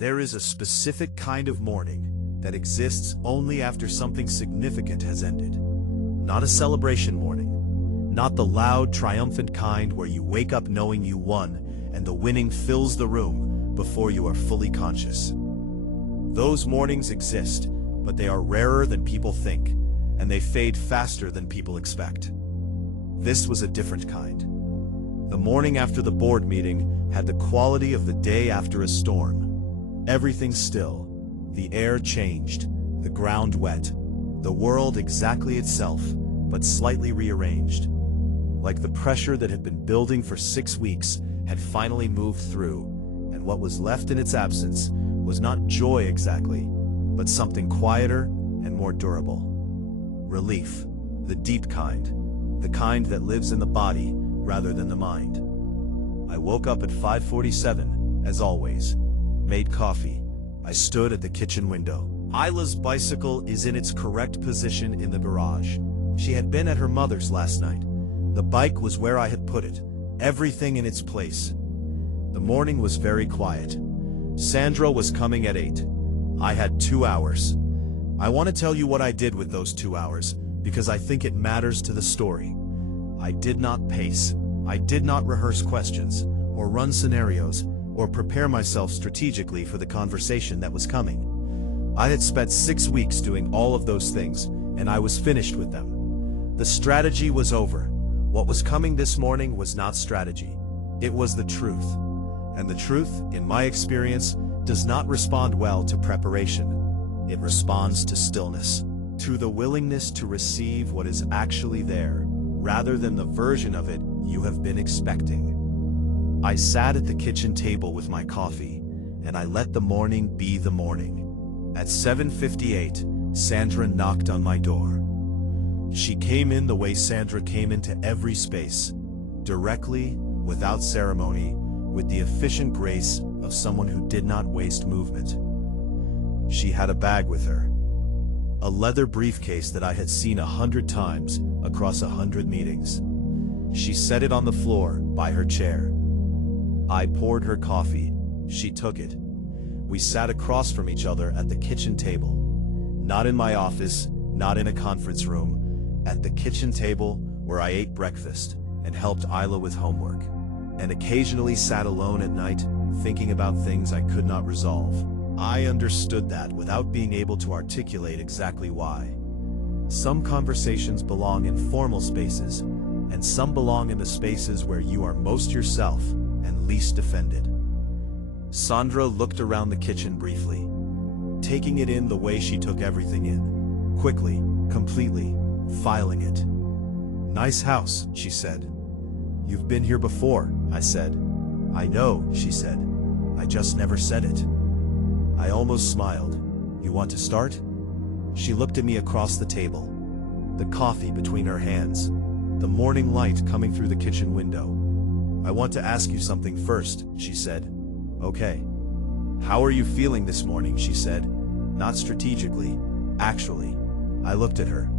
There is a specific kind of mourning that exists only after something significant has ended. Not a celebration mourning, not the loud, triumphant kind where you wake up knowing you won and the winning fills the room before you are fully conscious. Those mornings exist, but they are rarer than people think, and they fade faster than people expect. This was a different kind. The morning after the board meeting had the quality of the day after a storm. Everything still, the air changed, the ground wet, the world exactly itself, but slightly rearranged. Like the pressure that had been building for 6 weeks had finally moved through, and what was left in its absence was not joy exactly, but something quieter and more durable. Relief, the deep kind, the kind that lives in the body rather than the mind. I woke up at 5:47, as always. Made coffee. I stood at the kitchen window. Isla's bicycle is in its correct position in the garage. She had been at her mother's last night. The bike was where I had put it, everything in its place. The morning was very quiet. Sandra was coming at 8. I had 2 hours. I want to tell you what I did with those 2 hours, because I think it matters to the story. I did not pace. I did not rehearse questions, or run scenarios, or prepare myself strategically for the conversation that was coming. I had spent 6 weeks doing all of those things, and I was finished with them. The strategy was over. What was coming this morning was not strategy. It was the truth. And the truth, in my experience, does not respond well to preparation. It responds to stillness, to the willingness to receive what is actually there, rather than the version of it you have been expecting. I sat at the kitchen table with my coffee, and I let the morning be the morning. At 7:58, Sandra knocked on my door. She came in the way Sandra came into every space, directly, without ceremony, with the efficient grace of someone who did not waste movement. She had a bag with her, a leather briefcase that I had seen 100 times across 100 meetings. She set it on the floor by her chair. I poured her coffee. She took it. We sat across from each other at the kitchen table. Not in my office, not in a conference room, at the kitchen table where I ate breakfast and helped Isla with homework, and occasionally sat alone at night thinking about things I could not resolve. I understood that without being able to articulate exactly why. Some conversations belong in formal spaces, and some belong in the spaces where you are most yourself and least offended. Sandra looked around the kitchen briefly, taking it in the way she took everything in, quickly, completely, filing it. "Nice house," she said. "You've been here before," I said. "I know," she said. "I just never said it." I almost smiled. "You want to start?" She looked at me across the table, the coffee between her hands, the morning light coming through the kitchen window. "I want to ask you something first," she said. "Okay." "How are you feeling this morning?" she said. "Not strategically, actually." I looked at her.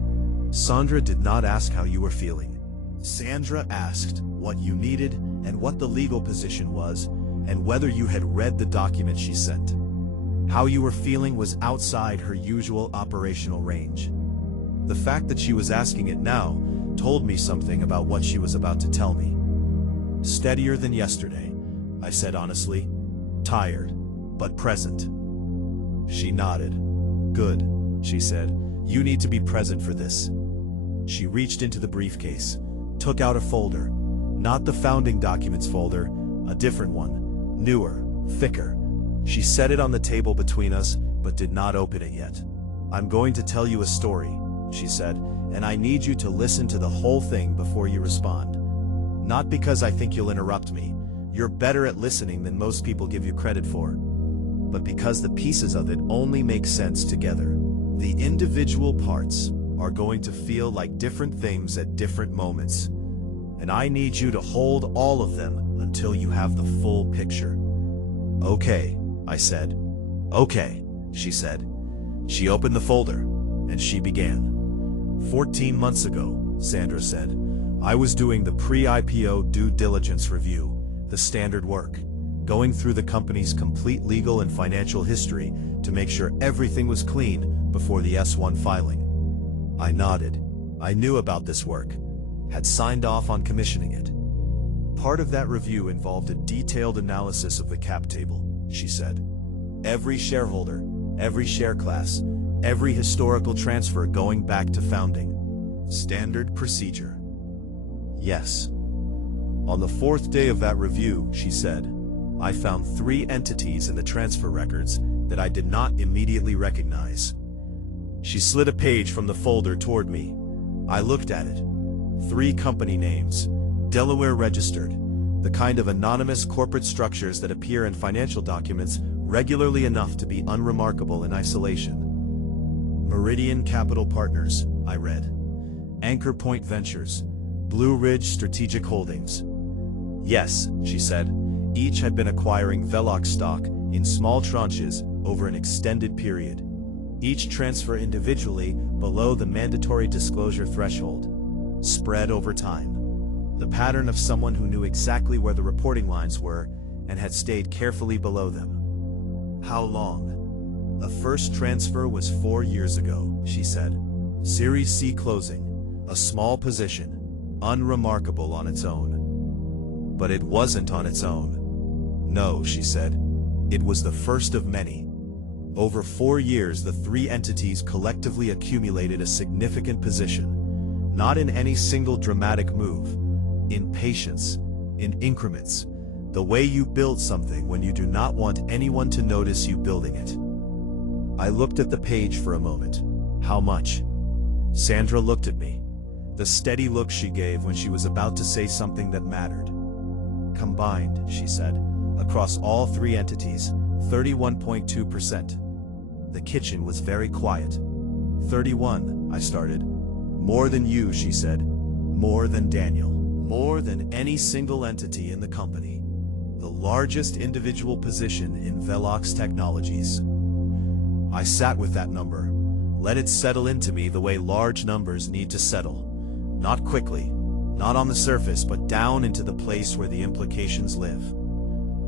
"Sandra did not ask how you were feeling. Sandra asked what you needed and what the legal position was, and whether you had read the document she sent. How you were feeling was outside her usual operational range. The fact that she was asking it now told me something about what she was about to tell me." "Steadier than yesterday," I said honestly. "Tired, but present." She nodded. "Good," she said. "You need to be present for this." She reached into the briefcase, took out a folder, not the founding documents folder, a different one, newer, thicker. She set it on the table between us, but did not open it yet. "I'm going to tell you a story," she said, "and I need you to listen to the whole thing before you respond. Not because I think you'll interrupt me. You're better at listening than most people give you credit for. But because the pieces of it only make sense together. The individual parts are going to feel like different things at different moments. And I need you to hold all of them until you have the full picture." "Okay," I said. "Okay," she said. She opened the folder, and she began. 14 months ago, Sandra said, I was doing the pre-IPO due diligence review, the standard work. going through the company's complete legal and financial history to make sure everything was clean before the S-1 filing. I nodded. I knew about this work, had signed off on commissioning it. Part of that review involved a detailed analysis of the cap table, she said. Every shareholder, every share class, every historical transfer going back to founding. Standard procedure. Yes. On the fourth day of that review, she said, I found 3 entities in the transfer records that I did not immediately recognize. She slid a page from the folder toward me. I looked at it. 3 company names, Delaware registered, the kind of anonymous corporate structures that appear in financial documents regularly enough to be unremarkable in isolation. Meridian Capital Partners, I read. Anchor Point Ventures, Blue Ridge Strategic Holdings. Yes, she said, each had been acquiring Velox stock in small tranches over an extended period. Each transfer individually below the mandatory disclosure threshold, spread over time. The pattern of someone who knew exactly where the reporting lines were and had stayed carefully below them. How long? The first transfer was 4 years ago, she said. Series C closing, a small position, unremarkable on its own. But it wasn't on its own. No, she said. It was the first of many. Over 4 years, the 3 entities collectively accumulated a significant position, not in any single dramatic move, in patience, in increments, the way you build something when you do not want anyone to notice you building it. I looked at the page for a moment. How much? Sandra looked at me, the steady look she gave when she was about to say something that mattered. Combined, she said, across all 3 entities, 31.2%. The kitchen was very quiet. 31, I started. More than you, she said. More than Daniel. More than any single entity in the company. The largest individual position in Velox Technologies. I sat with that number, let it settle into me the way large numbers need to settle. Not quickly, not on the surface, but down into the place where the implications live.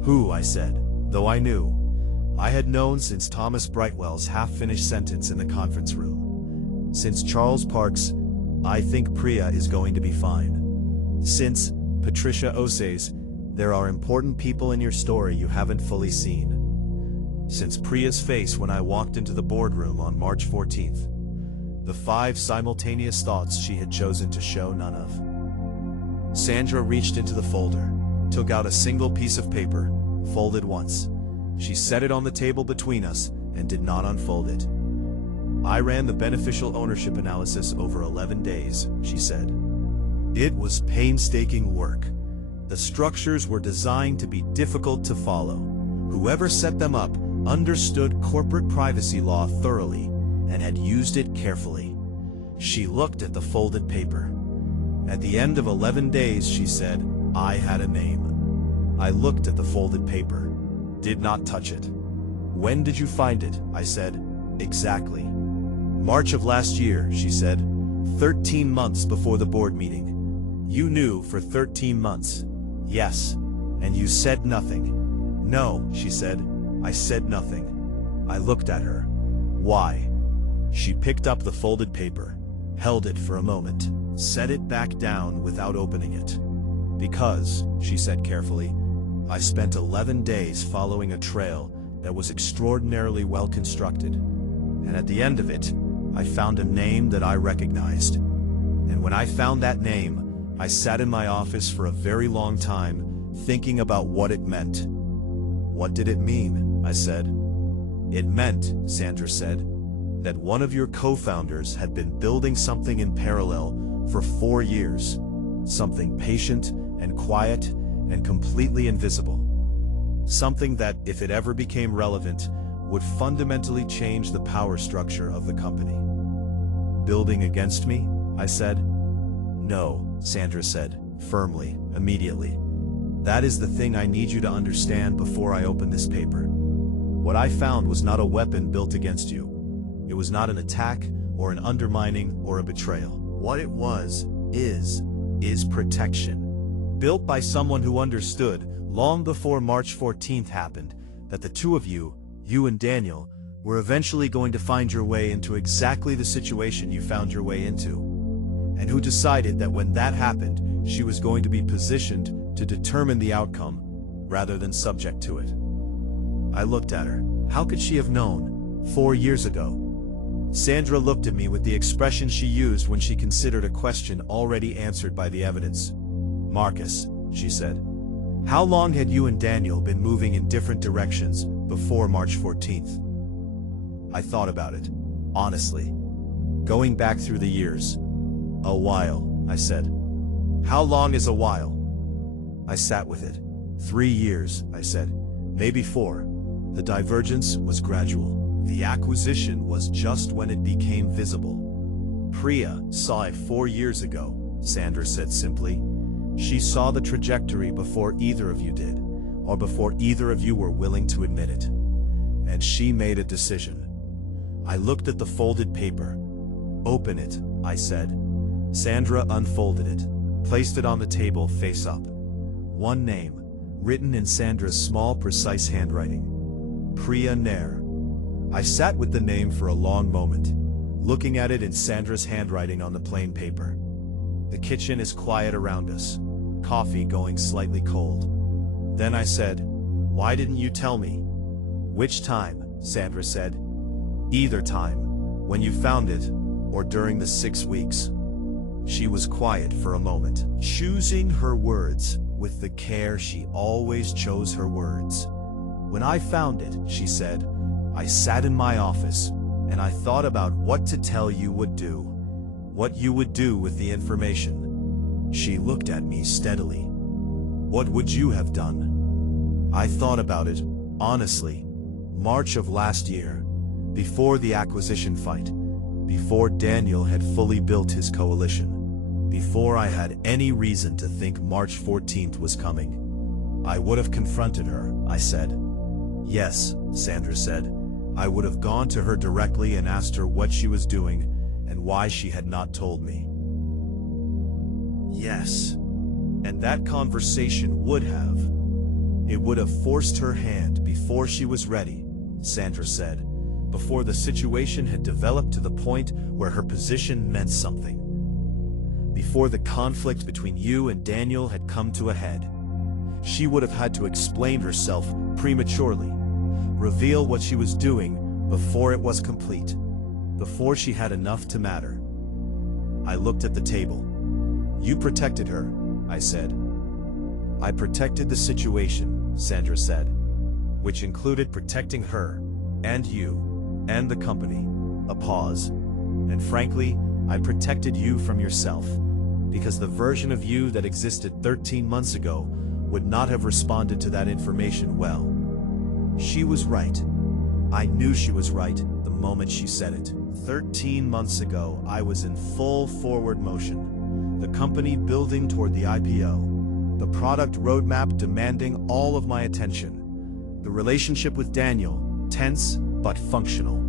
Who, I said, though I knew. I had known since Thomas Brightwell's half-finished sentence in the conference room. Since Charles Parks' I think Priya is going to be fine. Since Patricia Osei's there are important people in your story you haven't fully seen. Since Priya's face when I walked into the boardroom on March 14th. The 5 simultaneous thoughts she had chosen to show none of. Sandra reached into the folder, took out a single piece of paper, folded once. She set it on the table between us and did not unfold it. I ran the beneficial ownership analysis over 11 days, she said. It was painstaking work. The structures were designed to be difficult to follow. Whoever set them up understood corporate privacy law thoroughly and had used it carefully. She looked at the folded paper. At the end of 11 days, she said, I had a name. I looked at the folded paper. Did not touch it. When did you find it? I said. Exactly. March of last year, she said. 13 months before the board meeting. You knew for 13 months. Yes. And you said nothing. No, she said. I said nothing. I looked at her. Why? She picked up the folded paper, held it for a moment, set it back down without opening it. Because, she said carefully, I spent 11 days following a trail that was extraordinarily well constructed, and at the end of it, I found a name that I recognized. And when I found that name, I sat in my office for a very long time, thinking about what it meant. What did it mean? I said. It meant, Sandra said, that one of your co-founders had been building something in parallel for 4 years, something patient and quiet and completely invisible. Something that, if it ever became relevant, would fundamentally change the power structure of the company. Building against me? I said. No, Sandra said, firmly, immediately. That is the thing I need you to understand before I open this paper. What I found was not a weapon built against you. It was not an attack, or an undermining, or a betrayal. What it was, is protection. built by someone who understood, long before March 14th happened, that the two of you and Daniel, were eventually going to find your way into exactly the situation you found your way into. And who decided that when that happened, she was going to be positioned to determine the outcome, rather than subject to it. I looked at her. How could she have known 4 years ago? Sandra looked at me with the expression she used when she considered a question already answered by the evidence. Marcus, she said, how long had you and Daniel been moving in different directions before March 14th? I thought about it, honestly. Going back through the years. A while, I said. How long is a while? I sat with it. 3 years, I said. Maybe 4. The divergence was gradual. The acquisition was just when it became visible. Priya saw it 4 years ago, Sandra said simply. She saw the trajectory before either of you did, or before either of you were willing to admit it. And she made a decision. I looked at the folded paper. Open it, I said. Sandra unfolded it, placed it on the table face up. One name, written in Sandra's small, precise handwriting. Priya Nair. I sat with the name for a long moment, looking at it in Sandra's handwriting on the plain paper. The kitchen is quiet around us, coffee going slightly cold. Then I said, why didn't you tell me? Which time? Sandra said. Either time, when you found it, or during the 6 weeks. She was quiet for a moment, choosing her words with the care she always chose her words. When I found it, she said, I sat in my office, and I thought about what to tell you would do, what you would do with the information. She looked at me steadily. What would you have done? I thought about it, honestly. March of last year, before the acquisition fight, before Daniel had fully built his coalition, before I had any reason to think March 14th was coming. I would have confronted her, I said. Yes, Sandra said. I would have gone to her directly and asked her what she was doing and why she had not told me. Yes. And that conversation would have. It would have forced her hand before she was ready, Sandra said, before the situation had developed to the point where her position meant something. Before the conflict between you and Daniel had come to a head. She would have had to explain herself prematurely, reveal what she was doing before it was complete, before she had enough to matter. I looked at the table. You protected her, I said. I protected the situation, Sandra said, which included protecting her, and you, and the company. A pause. And frankly, I protected you from yourself, because the version of you that existed 13 months ago would not have responded to that information well. She was right. I knew she was right the moment she said it. 13 months ago, I was in full forward motion. The company building toward the IPO. The product roadmap demanding all of my attention. The relationship with Daniel, tense but functional.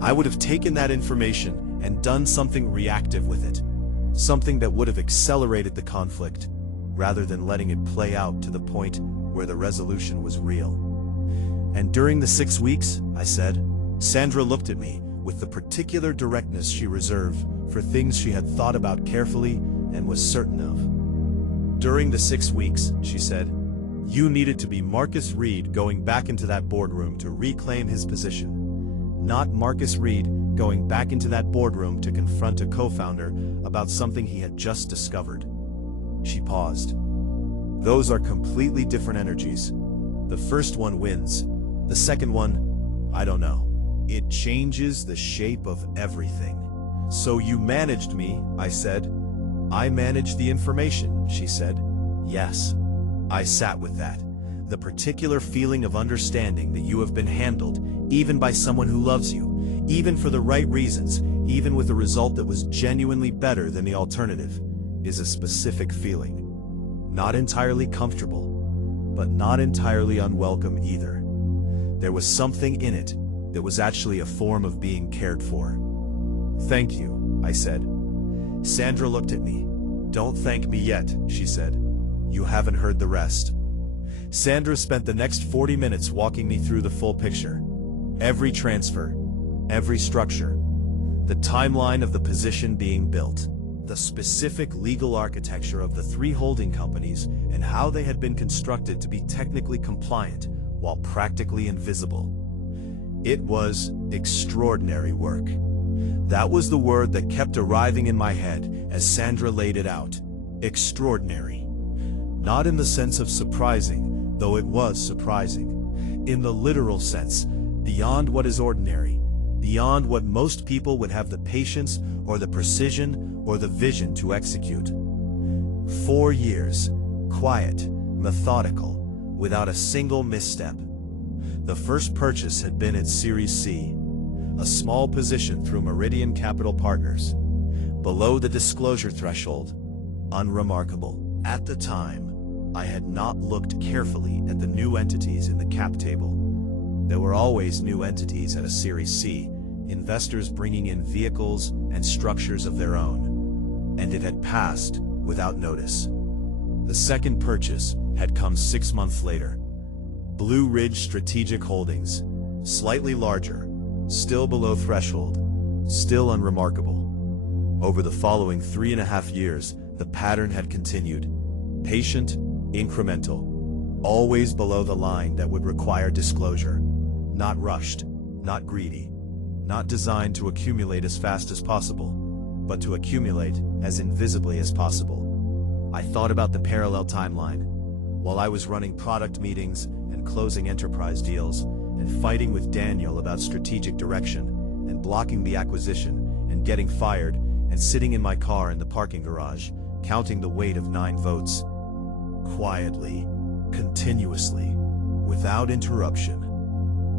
I would have taken that information and done something reactive with it. Something that would have accelerated the conflict, rather than letting it play out to the point where the resolution was real. And during the 6 weeks, I said, Sandra looked at me with the particular directness she reserved for things she had thought about carefully and was certain of. During the 6 weeks, she said, you needed to be Marcus Reed going back into that boardroom to reclaim his position, not Marcus Reed going back into that boardroom to confront a co-founder about something he had just discovered. She paused. Those are completely different energies. The first one wins. The second one, I don't know. It changes the shape of everything. So you managed me, I said. I managed the information, she said. Yes. I sat with that. The particular feeling of understanding that you have been handled, even by someone who loves you, even for the right reasons, even with a result that was genuinely better than the alternative, is a specific feeling. Not entirely comfortable, but not entirely unwelcome either. There was something in it that was actually a form of being cared for. Thank you, I said. Sandra looked at me. Don't thank me yet, she said. You haven't heard the rest. Sandra spent the next 40 minutes walking me through the full picture. Every transfer, every structure, the timeline of the position being built, the specific legal architecture of the three holding companies, and how they had been constructed to be technically compliant while practically invisible. It was extraordinary work. That was the word that kept arriving in my head as Sandra laid it out. Extraordinary. Not in the sense of surprising, though it was surprising. In the literal sense, beyond what is ordinary, beyond what most people would have the patience or the precision or the vision to execute. 4 years, quiet, methodical, without a single misstep. The first purchase had been at Series C, a small position through Meridian Capital Partners, below the disclosure threshold. Unremarkable. At the time, I had not looked carefully at the new entities in the cap table. There were always new entities at a Series C, investors bringing in vehicles and structures of their own, and it had passed without notice. The second purchase had come 6 months later. Blue Ridge Strategic Holdings, slightly larger, still below threshold, still unremarkable. Over the following 3.5 years, the pattern had continued. Patient, incremental, always below the line that would require disclosure. Not rushed, not greedy, not designed to accumulate as fast as possible, but to accumulate as invisibly as possible. I thought about the parallel timeline. While I was running product meetings and closing enterprise deals, and fighting with Daniel about strategic direction, and blocking the acquisition, and getting fired, and sitting in my car in the parking garage, counting the weight of 9 votes. Quietly, continuously, without interruption.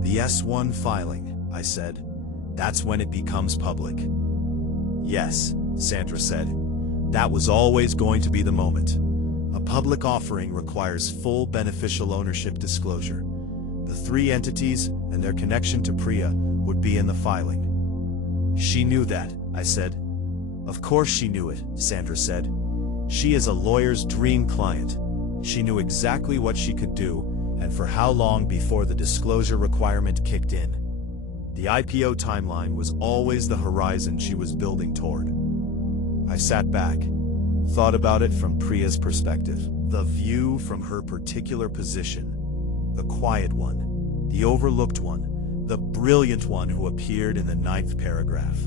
The S1 filing, I said. That's when it becomes public. Yes, Sandra said. That was always going to be the moment. A public offering requires full beneficial ownership disclosure. The 3 entities and their connection to Priya would be in the filing. She knew that, I said. Of course she knew it, Sandra said. She is a lawyer's dream client. She knew exactly what she could do and for how long before the disclosure requirement kicked in. The IPO timeline was always the horizon she was building toward. I sat back, thought about it from Priya's perspective, the view from her particular position, the quiet one, the overlooked one, the brilliant one who appeared in the 9th paragraph.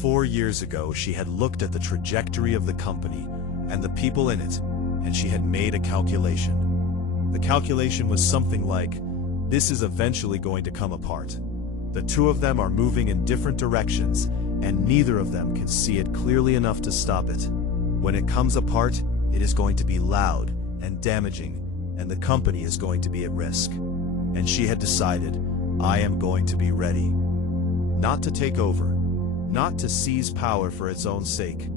4 years ago, she had looked at the trajectory of the company and the people in it, and she had made a calculation. The calculation was something like, this is eventually going to come apart. The 2 of them are moving in different directions, and neither of them can see it clearly enough to stop it. When it comes apart, it is going to be loud and damaging, and the company is going to be at risk. And she had decided, I am going to be ready. Not to take over, not to seize power for its own sake,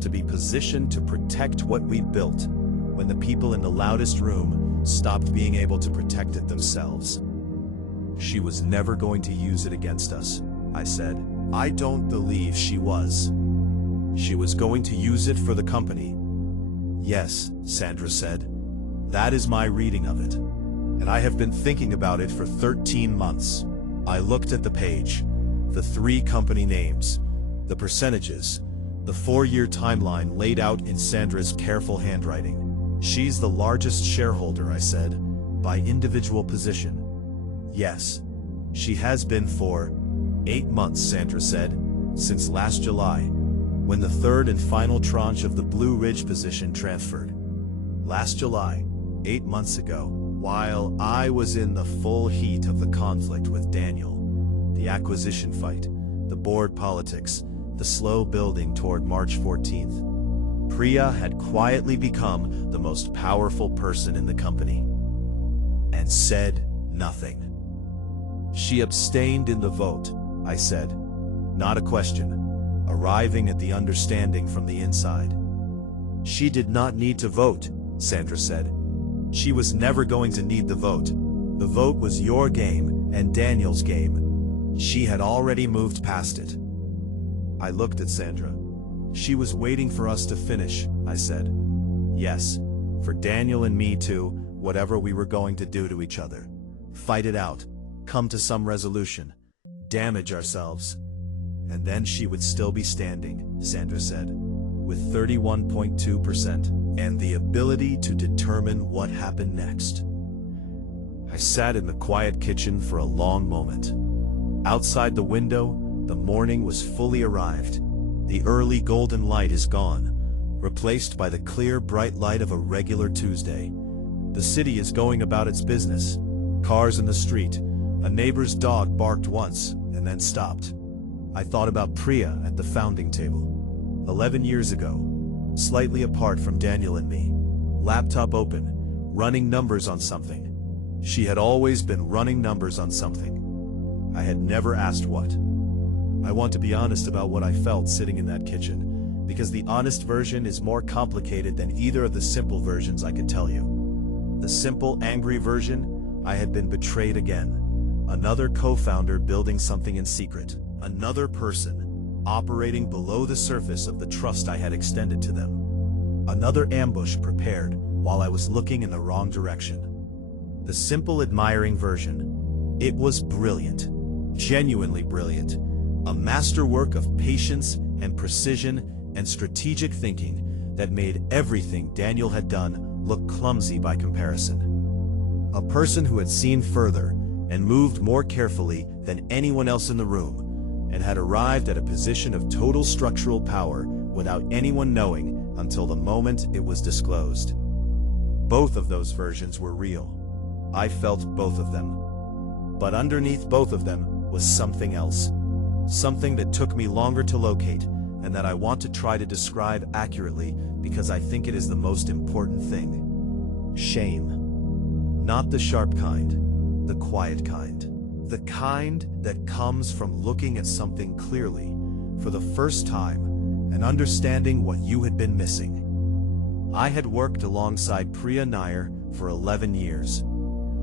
to be positioned to protect what we built when the people in the loudest room stopped being able to protect it themselves. She was never going to use it against us, I said. I don't believe she was. She was going to use it for the company. Yes, Sandra said. That is my reading of it. And I have been thinking about it for 13 months. I looked at the page, the 3 company names, the percentages, the 4-year timeline laid out in Sandra's careful handwriting. She's the largest shareholder, I said, by individual position. Yes, she has been for 8 months, Sandra said, since last July, when the 3rd and final tranche of the Blue Ridge position transferred. Last July, 8 months ago, while I was in the full heat of the conflict with Daniel, the acquisition fight, the board politics, the slow building toward March 14th, Priya had quietly become the most powerful person in the company. And said nothing. She abstained in the vote, I said. Not a question, arriving at the understanding from the inside. She did not need to vote, Sandra said. She was never going to need the vote. The vote was your game and Daniel's game. She had already moved past it. I looked at Sandra. She was waiting for us to finish, I said. Yes, For Daniel and me to, whatever we were going to do to each other. Fight it out, come to some resolution, damage ourselves. And then she would still be standing, Sandra said, with 31.2%, and the ability to determine what happened next. I sat in the quiet kitchen for a long moment. Outside the window, the morning was fully arrived. The early golden light is gone, replaced by the clear, bright light of a regular Tuesday. The city is going about its business. Cars in the street. A neighbor's dog barked once and then stopped. I thought about Priya at the founding table. 11 years ago, slightly apart from Daniel and me. Laptop open, running numbers on something. She had always been running numbers on something. I had never asked what. I want to be honest about what I felt sitting in that kitchen, because the honest version is more complicated than either of the simple versions I could tell you. The simple, angry version, I had been betrayed again. Another co-founder building something in secret. Another person operating below the surface of the trust I had extended to them. Another ambush prepared while I was looking in the wrong direction. The simple, admiring version. It was brilliant. Genuinely brilliant. A masterwork of patience and precision and strategic thinking that made everything Daniel had done look clumsy by comparison. A person who had seen further and moved more carefully than anyone else in the room, and had arrived at a position of total structural power without anyone knowing until the moment it was disclosed. Both of those versions were real. I felt both of them. But underneath both of them was something else. Something that took me longer to locate, and that I want to try to describe accurately because I think it is the most important thing. Shame. Not the sharp kind, the quiet kind. The kind that comes from looking at something clearly for the first time and understanding what you had been missing. I had worked alongside Priya Nair for 11 years.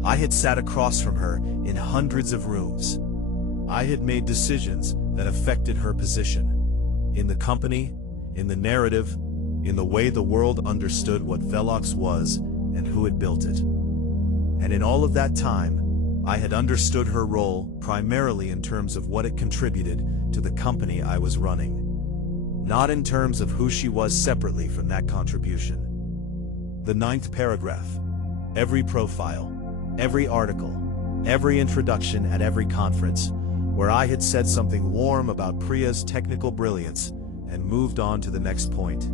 I had sat across from her in hundreds of rooms. I had made decisions that affected her position in the company, in the narrative, in the way the world understood what Velox was and who had built it. And in all of that time, I had understood her role primarily in terms of what it contributed to the company I was running, not in terms of who she was separately from that contribution. The 9th paragraph, every profile, every article, every introduction at every conference, where I had said something warm about Priya's technical brilliance and moved on to the next point.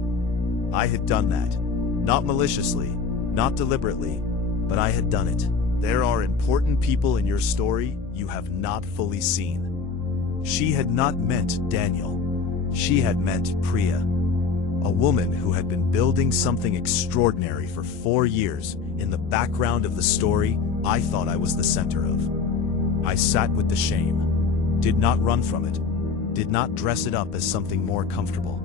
I had done that, not maliciously, not deliberately, but I had done it. There are important people in your story you have not fully seen. She had not meant Daniel. She had meant Priya. A woman who had been building something extraordinary for 4 years in the background of the story I thought I was the center of. I sat with the shame, did not run from it, did not dress it up as something more comfortable.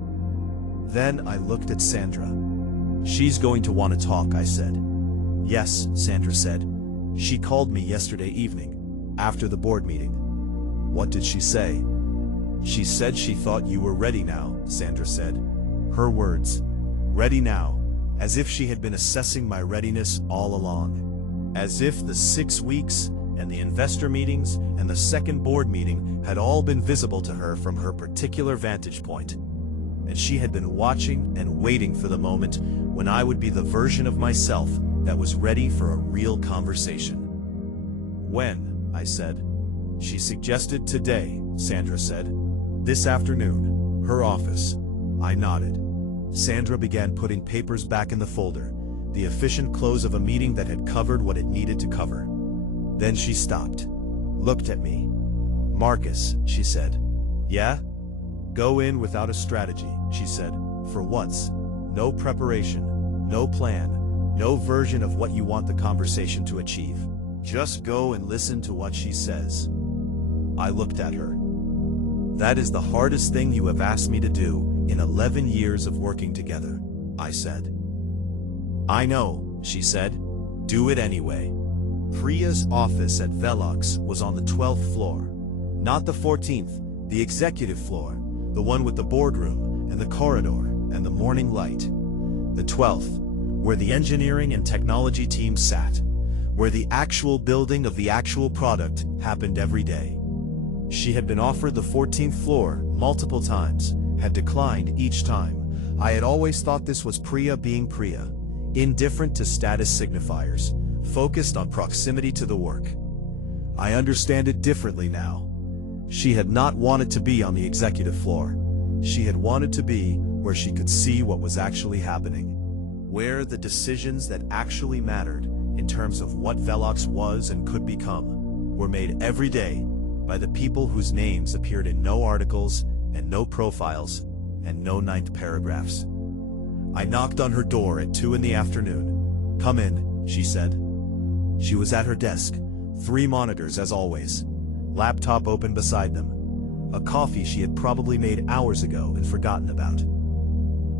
Then I looked at Sandra. She's going to want to talk, I said. Yes, Sandra said. She called me yesterday evening, after the board meeting. What did she say? She said she thought you were ready now, Sandra said. Her words, ready now, as if she had been assessing my readiness all along. As if the 6 weeks and the investor meetings and the second board meeting had all been visible to her from her particular vantage point. And she had been watching and waiting for the moment when I would be the version of myself that was ready for a real conversation. When, I said. She suggested today, Sandra said. This afternoon, her office. I nodded. Sandra began putting papers back in the folder, the efficient close of a meeting that had covered what it needed to cover. Then she stopped, looked at me. Marcus, she said. Yeah? Go in without a strategy, she said. For once. No preparation, no plan, no version of what you want the conversation to achieve. Just go and listen to what she says. I looked at her. That is the hardest thing you have asked me to do in 11 years of working together, I said. I know, she said. Do it anyway. Priya's office at Velox was on the 12th floor. Not the 14th, the executive floor, the one with the boardroom and the corridor and the morning light. The 12th, where the engineering and technology teams sat, where the actual building of the actual product happened every day. She had been offered the 14th floor multiple times, had declined each time. I had always thought this was Priya being Priya, indifferent to status signifiers, focused on proximity to the work. I understand it differently now. She had not wanted to be on the executive floor. She had wanted to be where she could see what was actually happening, where the decisions that actually mattered in terms of what Velox was and could become were made every day by the people whose names appeared in no articles and no profiles and no ninth paragraphs. I knocked on her door at 2 in the afternoon. "Come in," she said. She was at her desk, 3 monitors as always, laptop open beside them, a coffee she had probably made hours ago and forgotten about.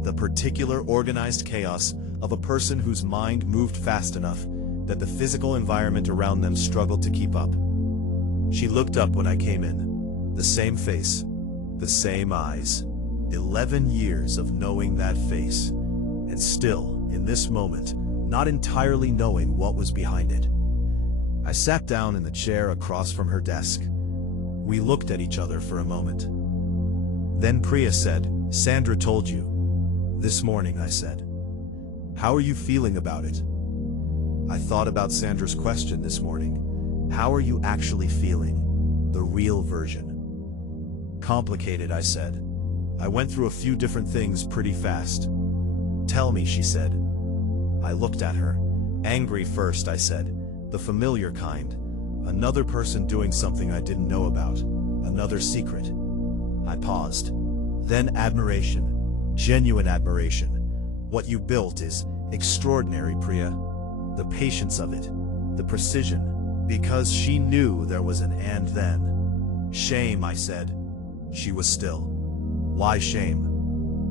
The particular organized chaos of a person whose mind moved fast enough that the physical environment around them struggled to keep up. She looked up when I came in. The same face, the same eyes. 11 years of knowing that face, and still, in this moment, not entirely knowing what was behind it. I sat down in the chair across from her desk. We looked at each other for a moment. Then Priya said, "Sandra told you." "This morning," I said. "How are you feeling about it?" I thought about Sandra's question this morning. How are you actually feeling? The real version. Complicated, I said. I went through a few different things pretty fast. "Tell me," she said. I looked at her. "Angry first," I said. "The familiar kind. Another person doing something I didn't know about. Another secret." I paused. Then admiration. Genuine admiration. "What you built is extraordinary, Priya. The patience of it. The precision." Because she knew there was an "and then." "Shame," I said. She was still. "Why shame?"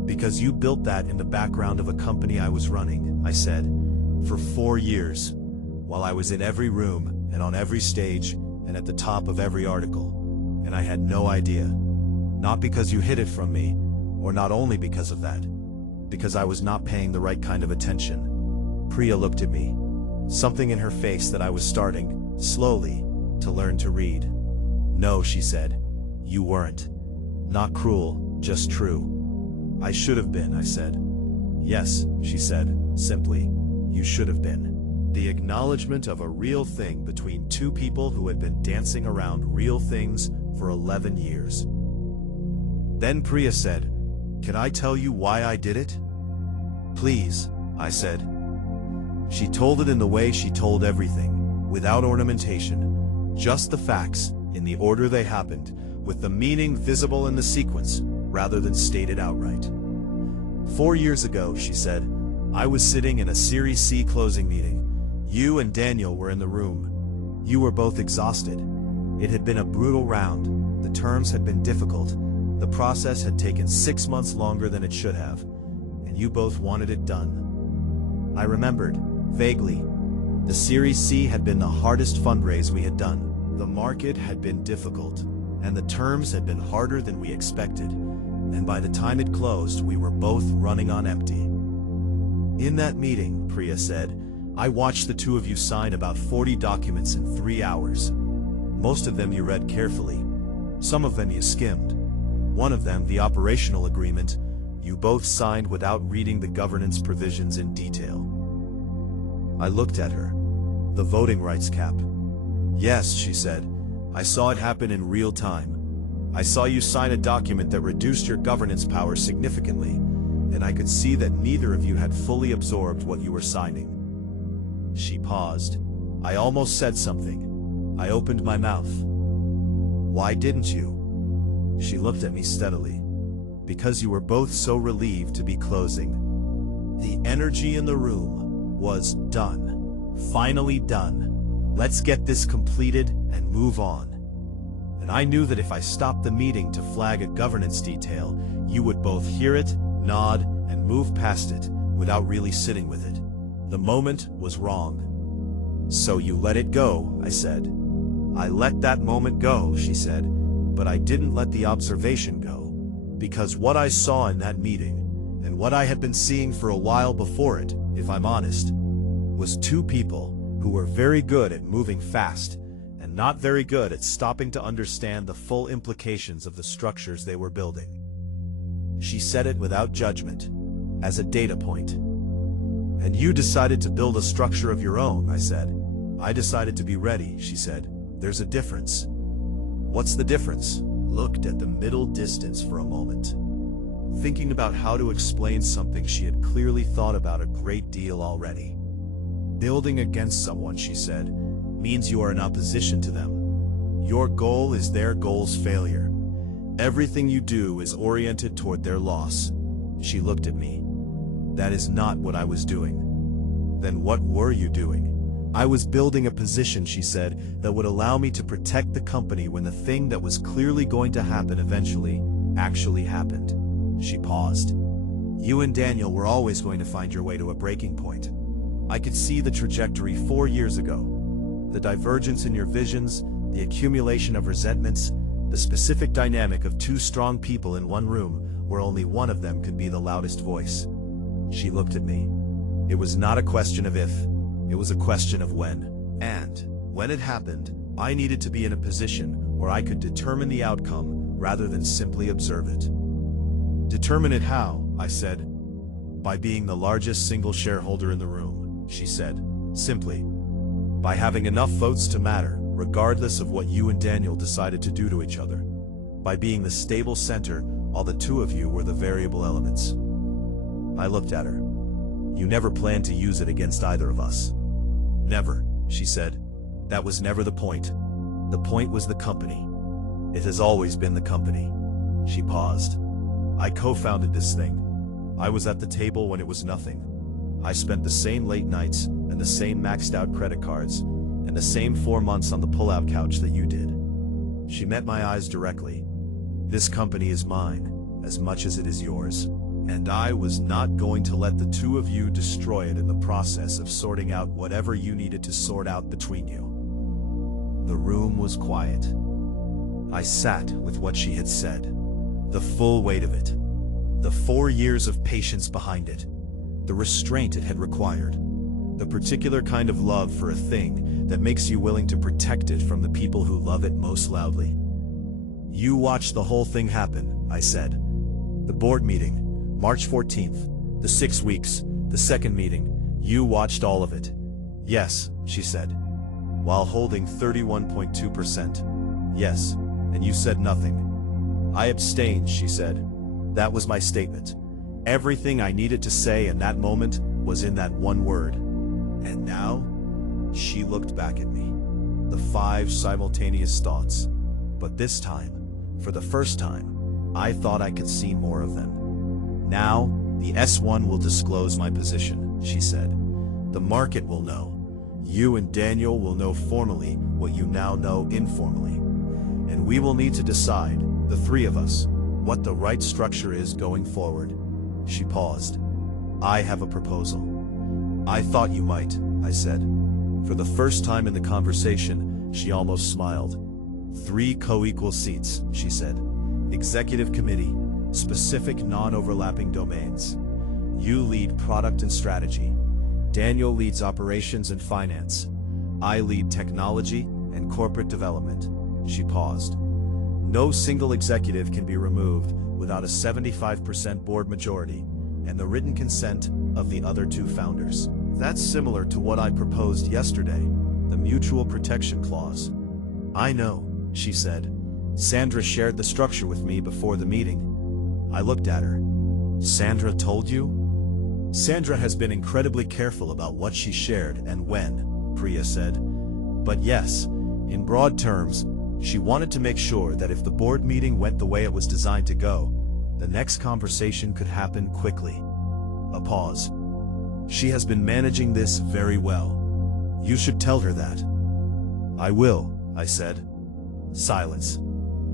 "Because you built that in the background of a company I was running," I said. "For 4 years. While I was in every room, and on every stage, and at the top of every article. And I had no idea. Not because you hid it from me, or not only because of that. Because I was not paying the right kind of attention." Priya looked at me. Something in her face that I was starting, slowly, to learn to read. "No," she said. "You weren't. Not cruel, just true." "I should have been," I said. "Yes," she said, simply. "You should have been." The acknowledgement of a real thing between 2 people who had been dancing around real things for 11 years. Then Priya said, "Can I tell you why I did it?" "Please," I said. She told it in the way she told everything, without ornamentation, just the facts, in the order they happened, with the meaning visible in the sequence, rather than stated outright. 4 years ago, she said, I was sitting in a Series C closing meeting. You and Daniel were in the room. You were both exhausted. It had been a brutal round. The terms had been difficult. The process had taken 6 months longer than it should have, and you both wanted it done. I remembered, vaguely. The Series C had been the hardest fundraise we had done. The market had been difficult, and the terms had been harder than we expected, and by the time it closed, we were both running on empty. In that meeting, Priya said, I watched the 2 of you sign about 40 documents in 3 hours. Most of them you read carefully. Some of them you skimmed. One of them, the operational agreement, you both signed without reading the governance provisions in detail. I looked at her. The voting rights cap. Yes, she said. I saw it happen in real time. I saw you sign a document that reduced your governance power significantly, and I could see that neither of you had fully absorbed what you were signing. She paused. I almost said something. I opened my mouth. Why didn't you? She looked at me steadily. Because you were both so relieved to be closing. The energy in the room was done. Finally done. Let's get this completed and move on. And I knew that if I stopped the meeting to flag a governance detail, you would both hear it, nod, and move past it, without really sitting with it. The moment was wrong. So you let it go, I said. I let that moment go, she said, but I didn't let the observation go, because what I saw in that meeting, and what I had been seeing for a while before it, if I'm honest, was two people who were very good at moving fast and not very good at stopping to understand the full implications of the structures they were building. She said it without judgment, as a data point. And you decided to build a structure of your own, I said. I decided to be ready, she said. There's a difference. What's the difference? Looked at the middle distance for a moment, thinking about how to explain something she had clearly thought about a great deal already. Building against someone, she said, means you are in opposition to them. Your goal is their goal's failure. Everything you do is oriented toward their loss. She looked at me. That is not what I was doing. Then what were you doing? I was building a position, she said, that would allow me to protect the company when the thing that was clearly going to happen eventually actually happened. She paused. You and Daniel were always going to find your way to a breaking point. I could see the trajectory 4 years ago. The divergence in your visions, the accumulation of resentments, the specific dynamic of two strong people in one room where only one of them could be the loudest voice. She looked at me. It was not a question of if, it was a question of when. And, when it happened, I needed to be in a position where I could determine the outcome rather than simply observe it. Determine it how? I said. By being the largest single shareholder in the room, she said. Simply. By having enough votes to matter, regardless of what you and Daniel decided to do to each other. By being the stable center, while the two of you were the variable elements. I looked at her. You never planned to use it against either of us. Never, she said. That was never the point. The point was the company. It has always been the company. She paused. I co-founded this thing. I was at the table when it was nothing. I spent the same late nights and the same maxed out credit cards and the same 4 months on the pull-out couch that you did. She met my eyes directly. This company is mine, as much as it is yours. And I was not going to let the two of you destroy it in the process of sorting out whatever you needed to sort out between you. The room was quiet. I sat with what she had said, the full weight of it, the 4 years of patience behind it, the restraint it had required, the particular kind of love for a thing that makes you willing to protect it from the people who love it most loudly. You watched the whole thing happen, I said. The board meeting, March 14th, the 6 weeks, the second meeting, you watched all of it. Yes, she said, while holding 31.2%. Yes, and you said nothing. I abstained, she said. That was my statement. Everything I needed to say in that moment was in that one word. And now, she looked back at me. The 5 simultaneous thoughts. But this time, for the first time, I thought I could see more of them. Now, the S1 will disclose my position, she said. The market will know. You and Daniel will know formally what you now know informally. And we will need to decide, the three of us, what the right structure is going forward. She paused. I have a proposal. I thought you might, I said. For the first time in the conversation, she almost smiled. 3 co-equal seats, she said. Executive committee, specific non-overlapping domains. You lead product and strategy. Daniel leads operations and finance. I lead technology and corporate development. She paused. No single executive can be removed without a 75% board majority and the written consent of the other 2 founders. That's similar to what I proposed yesterday, the mutual protection clause. I know, she said. Sandra shared the structure with me before the meeting. I looked at her. Sandra told you? Sandra has been incredibly careful about what she shared and when, Priya said. But yes, in broad terms, she wanted to make sure that if the board meeting went the way it was designed to go, the next conversation could happen quickly. A pause. She has been managing this very well. You should tell her that. I will, I said. Silence.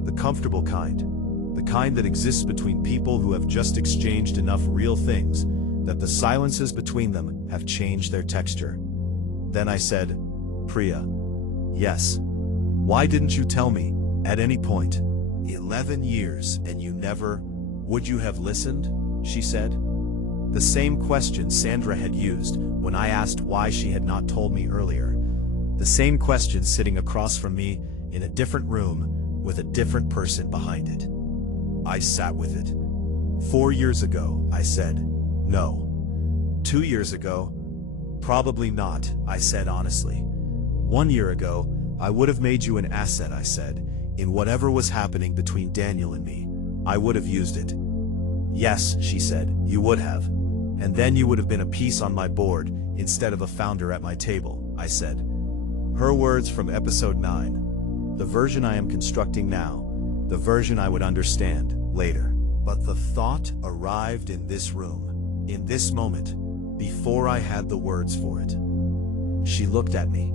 The comfortable kind. The kind that exists between people who have just exchanged enough real things that the silences between them have changed their texture. Then I said, Priya. Yes. Why didn't you tell me, at any point? 11 years and you never... Would you have listened? She said. The same question Sandra had used when I asked why she had not told me earlier. The same question sitting across from me in a different room with a different person behind it. I sat with it. 4 years ago, I said, no. 2 years ago, probably not, I said honestly. 1 year ago, I would have made you an asset, I said. In whatever was happening between Daniel and me, I would have used it. Yes, she said, you would have. And then you would have been a piece on my board instead of a founder at my table, I said. Her words from episode 9. The version I am constructing now, the version I would understand later. But the thought arrived in this room, in this moment, before I had the words for it. She looked at me,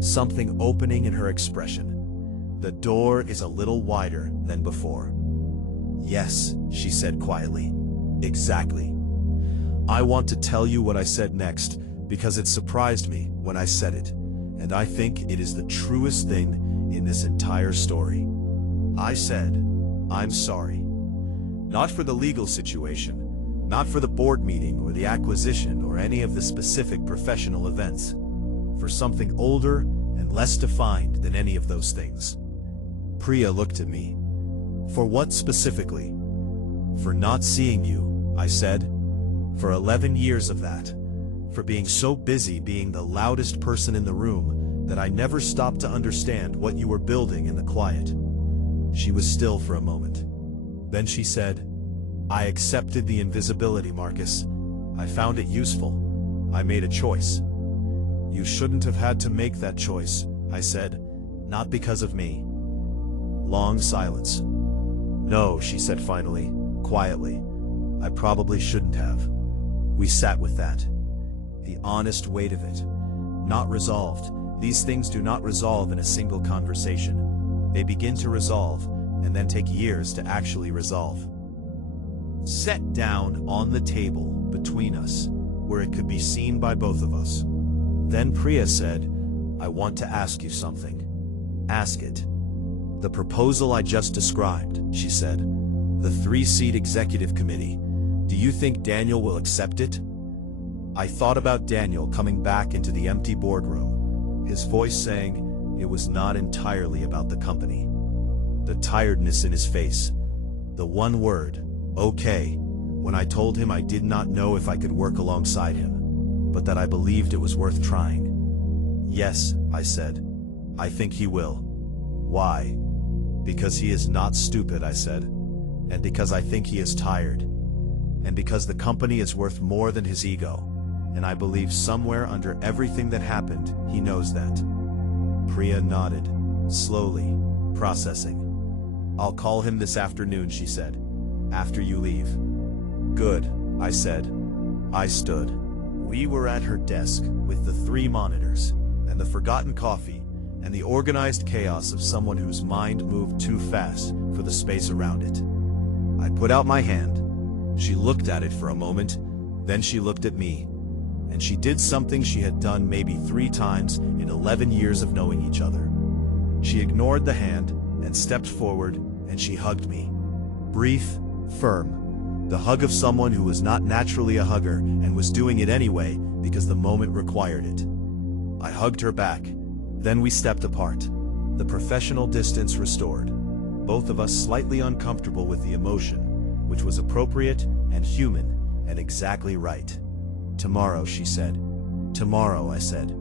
something opening in her expression. The door is a little wider than before. Yes, she said quietly. Exactly. I want to tell you what I said next because it surprised me when I said it, and I think it is the truest thing in this entire story. I said, I'm sorry. Not for the legal situation, not for the board meeting or the acquisition or any of the specific professional events. For something older and less defined than any of those things. Priya looked at me. For what specifically? For not seeing you, I said. For 11 years of that. For being so busy being the loudest person in the room that I never stopped to understand what you were building in the quiet. She was still for a moment. Then she said, I accepted the invisibility, Marcus. I found it useful. I made a choice. You shouldn't have had to make that choice, I said. Not because of me. Long silence. No, she said finally, quietly. I probably shouldn't have. We sat with that. The honest weight of it. Not resolved. These things do not resolve in a single conversation. They begin to resolve, and then take years to actually resolve. Set down on the table between us, where it could be seen by both of us. Then Priya said, I want to ask you something. Ask it. The proposal I just described, she said. The 3-seat executive committee. Do you think Daniel will accept it? I thought about Daniel coming back into the empty boardroom, his voice saying it was not entirely about the company. The tiredness in his face. The one word, okay, when I told him I did not know if I could work alongside him, but that I believed it was worth trying. Yes, I said. I think he will. Why? Because he is not stupid, I said. And because I think he is tired. And because the company is worth more than his ego. And I believe somewhere under everything that happened, he knows that. Priya nodded, slowly, processing. I'll call him this afternoon, she said. After you leave. Good, I said. I stood. We were at her desk with the 3 monitors, and the forgotten coffee, and the organized chaos of someone whose mind moved too fast for the space around it. I put out my hand. She looked at it for a moment, then she looked at me, and she did something she had done maybe 3 times in 11 years of knowing each other. She ignored the hand and stepped forward, and she hugged me. Brief, firm, the hug of someone who was not naturally a hugger and was doing it anyway because the moment required it. I hugged her back. Then we stepped apart. The professional distance restored. Both of us slightly uncomfortable with the emotion, which was appropriate and human and exactly right. Tomorrow, she said. Tomorrow, I said.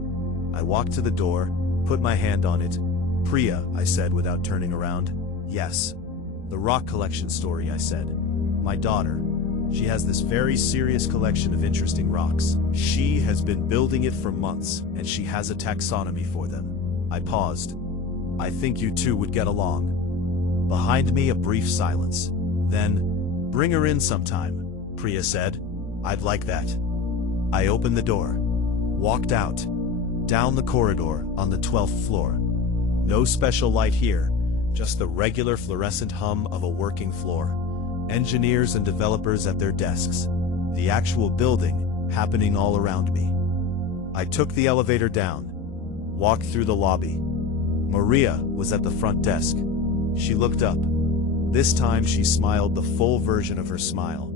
I walked to the door, put my hand on it. Priya, I said without turning around. Yes. The rock collection story, I said. My daughter. She has this very serious collection of interesting rocks. She has been building it for months, and she has a taxonomy for them. I paused. I think you two would get along. Behind me, a brief silence. Then, bring her in sometime, Priya said. I'd like that. I opened the door. Walked out. Down the corridor on the 12th floor. No special light here, just the regular fluorescent hum of a working floor. Engineers and developers at their desks. The actual building happening all around me. I took the elevator down. Walked through the lobby. Maria was at the front desk. She looked up. This time she smiled the full version of her smile.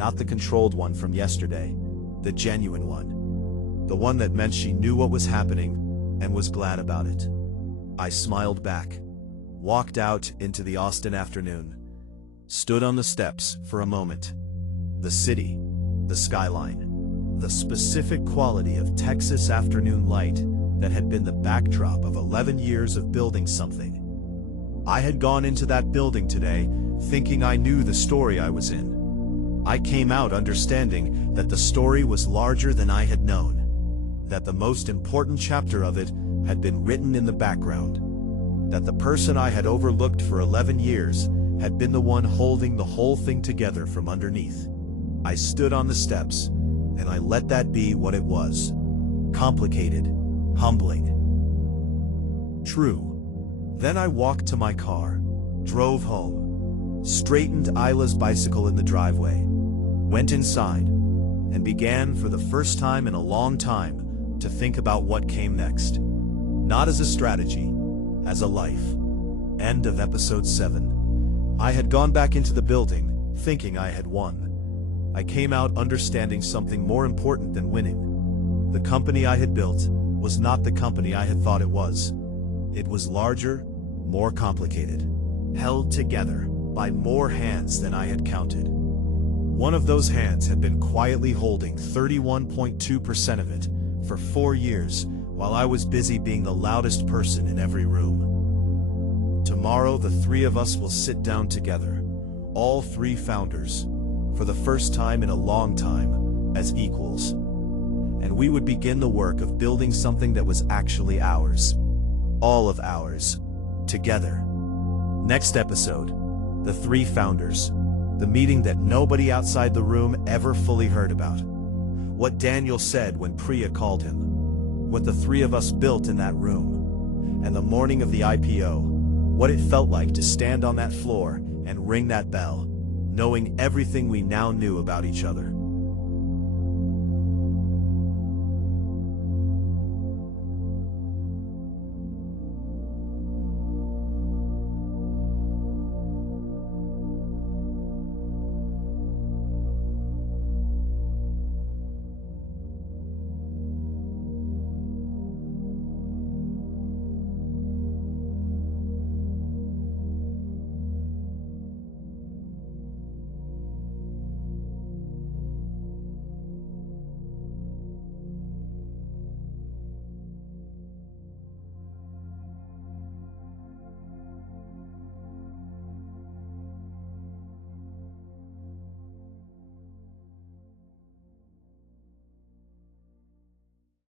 not the controlled one from yesterday, the genuine one. The one that meant she knew what was happening and was glad about it. I smiled back, walked out into the Austin afternoon, stood on the steps for a moment. The city, the skyline, the specific quality of Texas afternoon light that had been the backdrop of 11 years of building something. I had gone into that building today thinking I knew the story I was in. I came out understanding that the story was larger than I had known, that the most important chapter of it had been written in the background, that the person I had overlooked for 11 years had been the one holding the whole thing together from underneath. I stood on the steps, and I let that be what it was. Complicated, humbling. True. Then I walked to my car, drove home, straightened Isla's bicycle in the driveway, went inside, and began for the first time in a long time to think about what came next. Not as a strategy, as a life. End of episode 7. I had gone back into the building, thinking I had won. I came out understanding something more important than winning. The company I had built was not the company I had thought it was. It was larger, more complicated, held together by more hands than I had counted. One of those hands had been quietly holding 31.2% of it for 4 years while I was busy being the loudest person in every room. Tomorrow the three of us will sit down together, all three founders, for the first time in a long time, as equals. And we would begin the work of building something that was actually ours. All of ours. Together. Next episode, the three founders, the meeting that nobody outside the room ever fully heard about. What Daniel said when Priya called him. What the three of us built in that room. And the morning of the IPO, what it felt like to stand on that floor and ring that bell, knowing everything we now knew about each other.